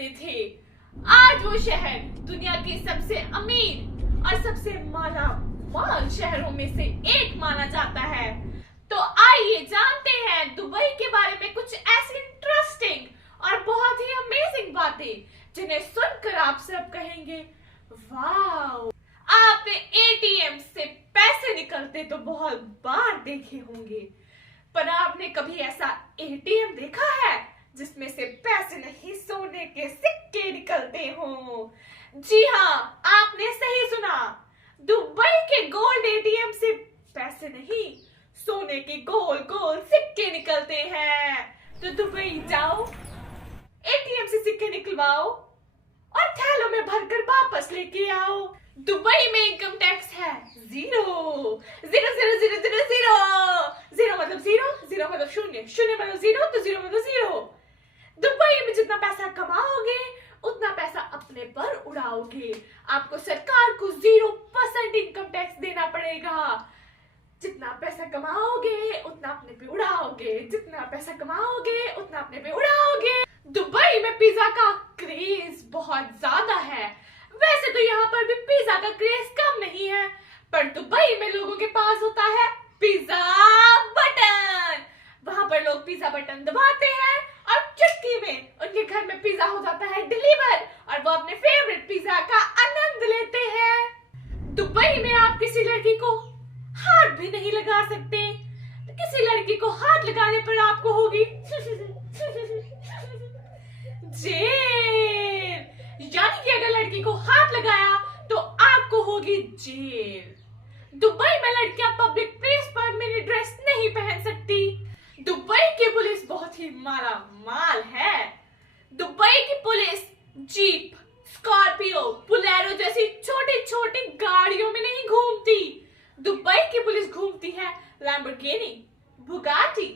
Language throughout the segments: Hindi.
करते थे। आज वो शहर दुनिया के सबसे अमीर और सबसे माला माल शहरों में से एक माना जाता है। तो आइए जानते हैं दुबई के बारे में कुछ ऐसी इंटरेस्टिंग और बहुत ही अमेजिंग बातें जिन्हें सुनकर आप सब कहेंगे वाओ। आपने एटीएम से पैसे निकलते तो बहुत बार देखे होंगे, पर आपने कभी ऐसा एटीएम देखा है जिसमें से पैसे नहीं सोने के सिक्के निकलते हों? जी हाँ, आपने सही सुना। दुबई के गोल्ड एटीएम से पैसे नहीं, सोने के गोल गोल सिक्के निकलते हैं। तो दुबई जाओ, एटीएम से सिक्के निकलवाओ और थैलों में भरकर वापस लेके आओ। दुबई में इनकम टैक्स है zero, zero zero zero zero zero. Zero मतलब जीरो, जीरो मतलब शून्य, शून्य मतलब जीरो, तो जीरो मतलब जीरो। दुबई में जितना पैसा कमाओगे उतना पैसा अपने पर उड़ाओगे। आपको सरकार को 0% इनकम टैक्स देना पड़ेगा। जितना पैसा कमाओगे उतना अपने पे उड़ाओगे, जितना पैसा कमाओगे उतना अपने पे उड़ाओगे। दुबई में पिज्जा का क्रेज बहुत ज्यादा है। वैसे तो यहाँ पर भी पिज्जा का क्रेज कम नहीं है, पर दुबई में लोगों के पास होता है पिज्जा बटन। वहां पर लोग पिज्जा बटन दबाते हैं और चुटकी में उनके घर में पिज्जा हो जाता है डिलीवर और वो अपने फेवरेट पिज्जा का आनंद लेते हैं। दुबई में आप किसी लड़की को हाथ भी नहीं लगा सकते। किसी लड़की को हाथ लगाने पर आपको होगी जेल, यानी कि अगर लड़की को हाथ लगाया तो आपको होगी जेल। दुबई में लड़कियां पब्लिक प्लेस पर मिनी ड्रेस नहीं पहन सकती। दुबई की पुलिस बहुत ही माला माल है। दुबई की पुलिस जीप, स्कॉर्पियो, बुलेरो जैसी छोटी छोटी गाड़ियों में नहीं घूमती। दुबई की पुलिस घूमती है लैम्बोर्गिनी, बुगाटी,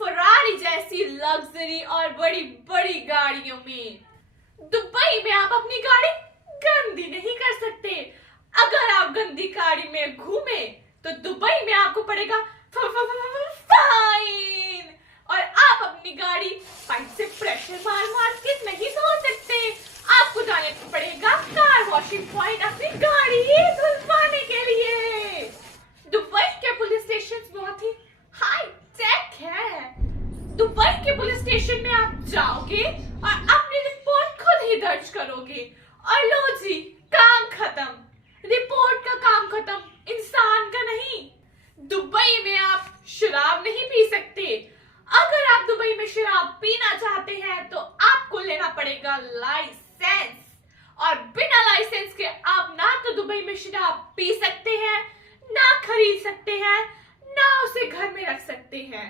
फरारी जैसी लग्जरी और बड़ी बड़ी गाड़ियों में। दुबई में आप अपनी गाड़ी गंदी नहीं कर सकते। अगर आप गंदी गाड़ी में घूमे तो दुबई में आपको पड़ेगा फाइन, और आप अपनी गाड़ी पाइप से प्रेशर मार मार के नहीं धो सकते। आपको जाने पड़ेगा कार वॉशिंग पॉइंट अपनी गाड़ी धुलवाने के लिए। दुबई के पुलिस स्टेशन बहुत ही हाई टेक है। दुबई के पुलिस स्टेशन में आप जाओगे और अपनी रिपोर्ट खुद ही दर्ज करोगे और लो जी, काम खत्म। रिपोर्ट का काम खत्म, इंसान का नहीं। दुबई में आप शराब नहीं पी सकते। अगर आप दुबई में शराब पीना चाहते हैं तो आपको लेना पड़ेगा लाइसेंस, और बिना लाइसेंस के आप ना तो दुबई में शराब पी सकते हैं, ना खरीद सकते हैं, ना उसे घर में रख सकते हैं।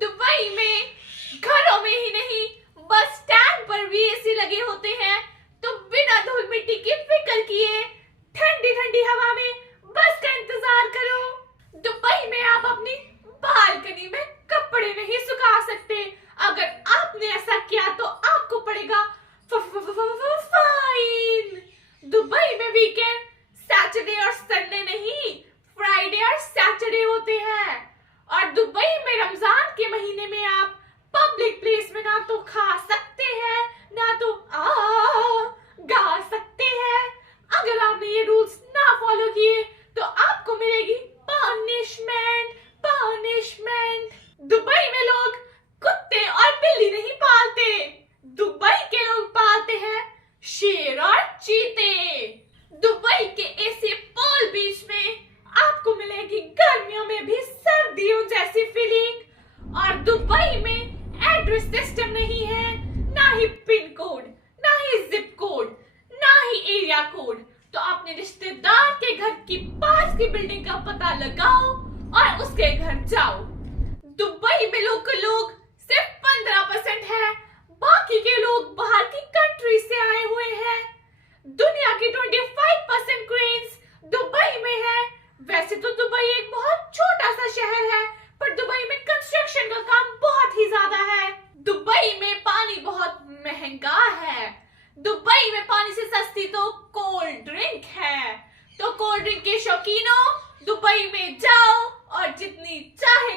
दुबई में घरों में ही नहीं, बस स्टैंड पर भी एसी लगे होते हैं, तो बिना धूल मिट्टी की फिक्र किए ठंडी ठंडी हवा में बस का इंतजार करो। दुबई में आप अपनी बालकनी में कपड़े नहीं सुखा सकते। अगर आपने ऐसा किया तो आपको पड़ेगा फाइन। दुबई में वीकेंड सैटरडे और संडे नहीं, फ्राइडे और सैटरडे होते हैं। और दुबई में रमजान के महीने में आप पब्लिक प्लेस में ना तो खा सकते हैं, ना तो गा सकते हैं। अगर आपने ये रूल्स ना फॉलो किए तो आपको मिलेगी पनिशमेंट, पनिशमेंट। दुबई में लोग कुत्ते और बिल्ली नहीं पालते। दुबई के लोग पालते हैं शेर और चीते। दुबई के ऐसे पूल बीच में आपको मिलेगी गर्मियों में भी सर्दियों जैसी फीलिंग। और दुबई में एड्रेस सिस्टम नहीं है, ना ही पिन कोड, ना ही जिप कोड, ना ही एरिया कोड। तो अपने रिश्तेदार के घर की पास की बिल्डिंग का पता लगाओ और उसके घर जाओ। दुबई में लोग सिर्फ 15% है, बाकी के लोग बाहर की कंट्री से आए हुए हैं। दुनिया की 25% क्रेन्स दुबई में है। वैसे तो दुबई एक बहुत छोटा सा शहर है, पर दुबई में कंस्ट्रक्शन का काम बहुत ही ज्यादा है। दुबई में पानी बहुत महंगा है। दुबई में पानी से सस्ती तो कोल्ड ड्रिंक है। तो कोल्ड ड्रिंक के शौकीनों, दुबई में जाओ और जितनी चाहे